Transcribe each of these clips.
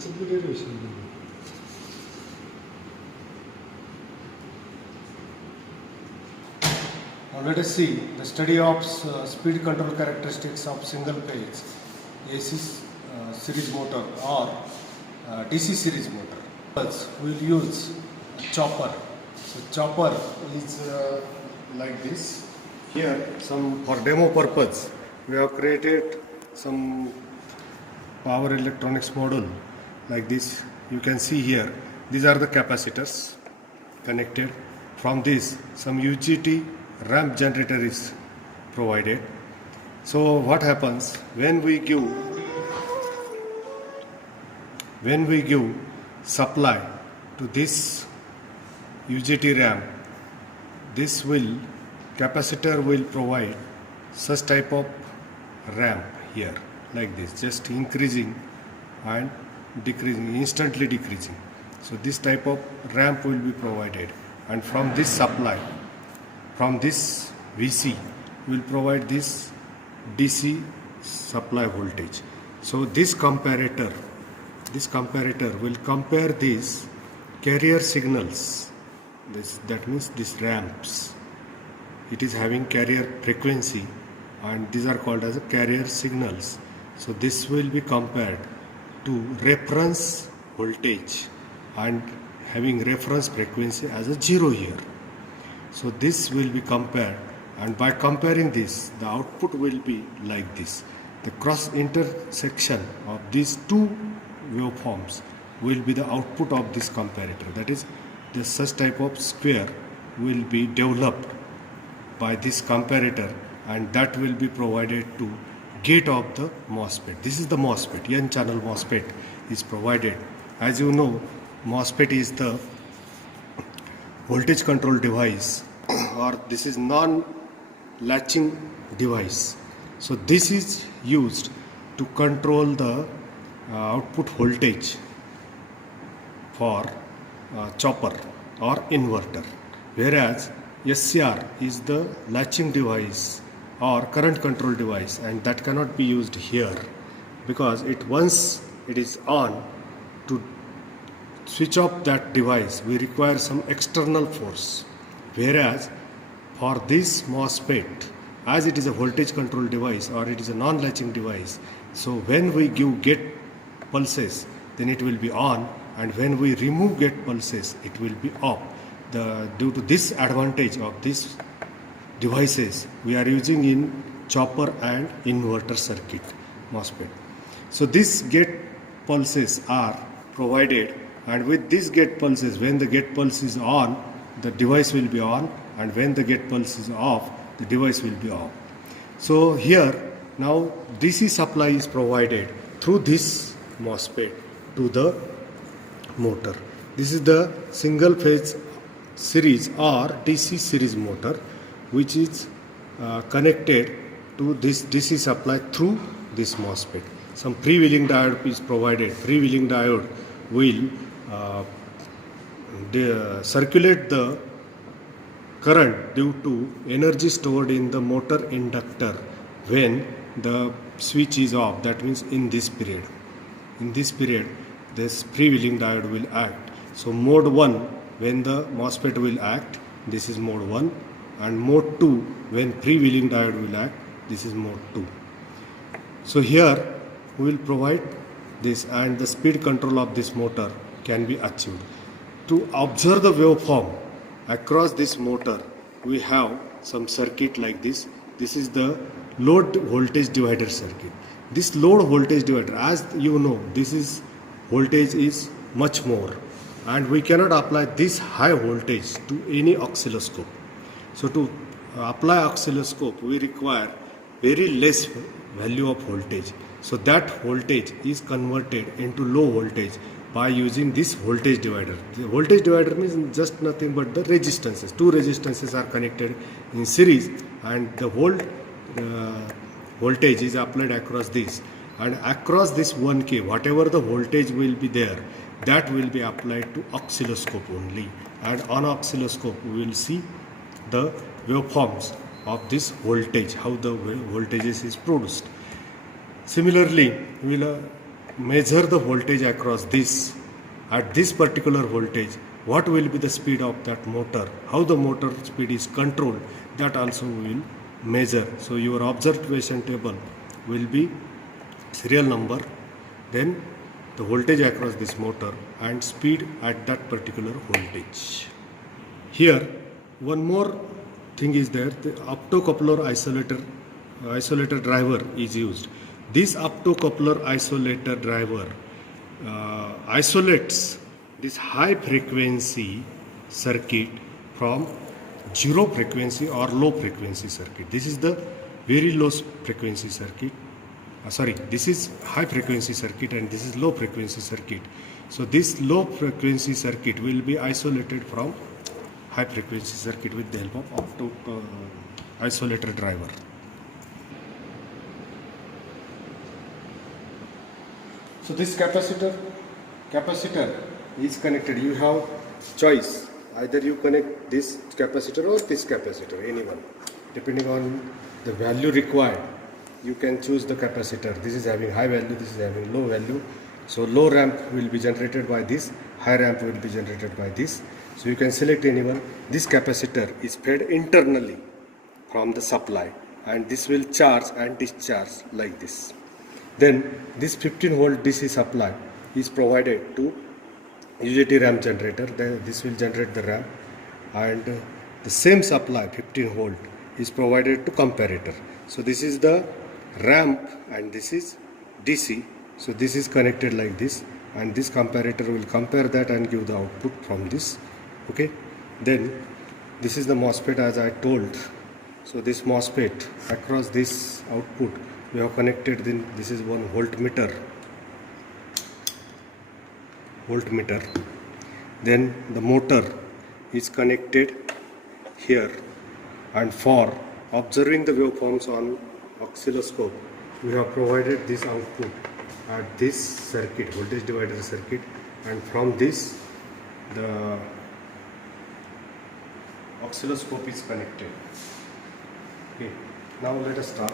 Now let us see the study of speed control characteristics of single phase AC series motor or DC series motor. First, we will use a chopper. So chopper is like this. Here, some for demo purpose, we have created some power electronics module like this. You can see here, these are the capacitors connected. From this, some UGT ramp generator is provided. So what happens when we give supply to this UGT ramp, this capacitor will provide such type of ramp here like this, just increasing and decreasing, instantly decreasing. So this type of ramp will be provided, and from this supply, from this VC will provide this DC supply voltage. So this comparator will compare these carrier signals, that means these ramps. It is having carrier frequency and these are called as carrier signals. So this will be compared to reference voltage and having reference frequency as a 0 here. So this will be compared, and by comparing this, the output will be like this. The cross intersection of these two waveforms will be the output of this comparator. That is, the such type of square will be developed by this comparator, and that will be provided to gate of the MOSFET. This is the MOSFET, N channel MOSFET is provided. As you know, MOSFET is the voltage control device, or this is non-latching device. So this is used to control the output voltage for chopper or inverter, whereas SCR is the latching device or current control device, and that cannot be used here because once it is on, to switch off that device we require some external force, whereas for this MOSFET, as it is a voltage control device or it is a non-latching device, so when we give gate pulses, then it will be on, and when we remove gate pulses, it will be off. Due to this advantage of these devices, we are using in chopper and inverter circuit MOSFET. So these gate pulses are provided, and with these gate pulses, when the gate pulse is on, the device will be on, and when the gate pulse is off, the device will be off. So here now DC supply is provided through this MOSFET to the motor. This is the single phase series or DC series motor, which is connected to this DC supply through this MOSFET. Some freewheeling diode is provided. Freewheeling diode will circulate the current due to energy stored in the motor inductor when the switch is off. That means in this period, this freewheeling diode will act. So mode 1, when the MOSFET will act, this is mode 1, and mode 2, when freewheeling diode will act, this is mode 2. So here we will provide this, and the speed control of this motor can be achieved. To observe the waveform across this motor, we have some circuit like this. This is the load voltage divider circuit. This load voltage divider, as you know, this is voltage is much more, and we cannot apply this high voltage to any oscilloscope. So to apply oscilloscope, we require very less value of voltage. So that voltage is converted into low voltage by using this voltage divider. The voltage divider means just nothing but the resistances. Two resistances are connected in series, and the voltage is applied across this, and across this 1K, whatever the voltage will be there, that will be applied to oscilloscope only, and on oscilloscope we will see the waveforms of this voltage, how the voltages is produced. Similarly, we will measure the voltage across this, at this particular voltage, what will be the speed of that motor, how the motor speed is controlled, that also we will measure. So your observation table will be serial number, then the voltage across this motor and speed at that particular voltage. Here one more thing is there, the optocoupler isolator driver is used. This optocoupler isolator driver isolates this high frequency circuit from zero frequency or low frequency circuit. This is the very low frequency circuit. This is high frequency circuit and this is low frequency circuit. So this low frequency circuit will be isolated from high frequency circuit with the help of isolator driver. So this capacitor is connected. You have choice, either you connect this capacitor or this capacitor, anyone, depending on the value required. You can choose the capacitor. This is having high value, this is having low value. So low ramp will be generated by this, high ramp will be generated by this. So you can select anyone. This capacitor is fed internally from the supply and this will charge and discharge like this. Then this 15 volt DC supply is provided to UJT ramp generator. Then this will generate the ramp, and the same supply 15 volt is provided to comparator. So this is the ramp and this is DC. So this is connected like this, and this comparator will compare that and give the output from this. Okay, then this is the MOSFET as I told. So this MOSFET, across this output we have connected, then this is one voltmeter. Then the motor is connected here, and for observing the waveforms on oscilloscope we have provided this output at this circuit, voltage divider circuit, and from this the oscilloscope is connected. Okay, now let us start.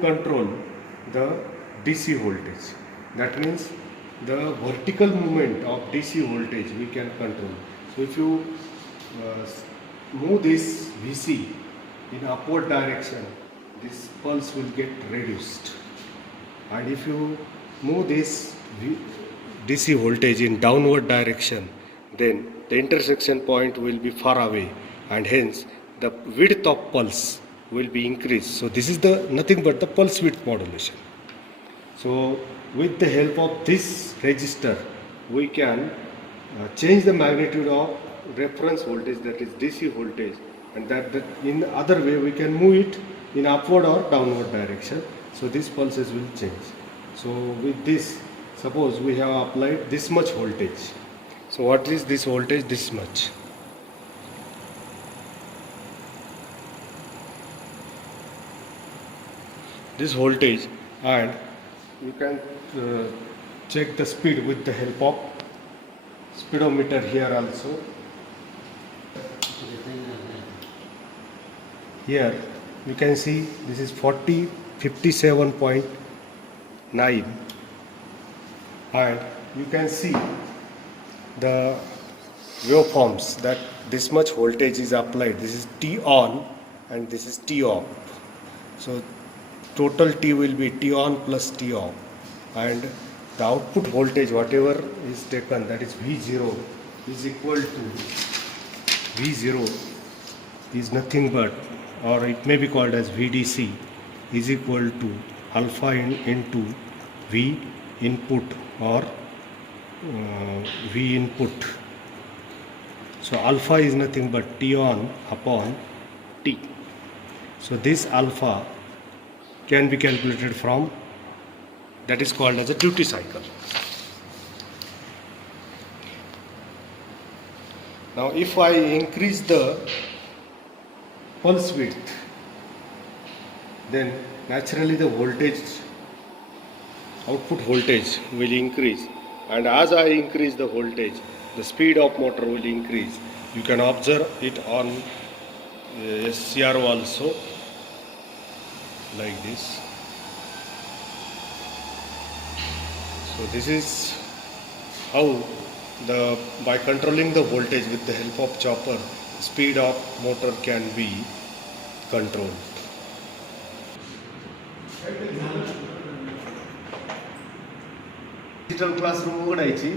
Control the DC voltage, that means the vertical movement of DC voltage we can control. So if you move this VC in upward direction, this pulse will get reduced, and if you move this DC voltage in downward direction, then the intersection point will be far away, and hence the width of pulse will be increased. So this is the nothing but the pulse width modulation. So with the help of this resistor we can change the magnitude of reference voltage, that is DC voltage, and that in the other way we can move it in upward or downward direction. So these pulses will change. So with this, suppose we have applied this much voltage. So what is this voltage? This much. This voltage, and you can check the speed with the help of speedometer here also. Here you can see this is 57.9, and you can see the waveforms that this much voltage is applied. This is T on and this is T off. So total T will be T on plus T off, and the output voltage whatever is taken, that is V0, is equal to V0 is nothing but, or it may be called as VDC, is equal to alpha into V input or V input. So alpha is nothing but T on upon T. So this alpha can be calculated from, that is called as a duty cycle. Now if I increase the pulse width, then naturally the voltage, output voltage will increase, and as I increase the voltage, the speed of motor will increase. You can observe it on CRO also. like this. So this is how by controlling the voltage with the help of chopper, speed of motor can be controlled. Digital classroom उघडायची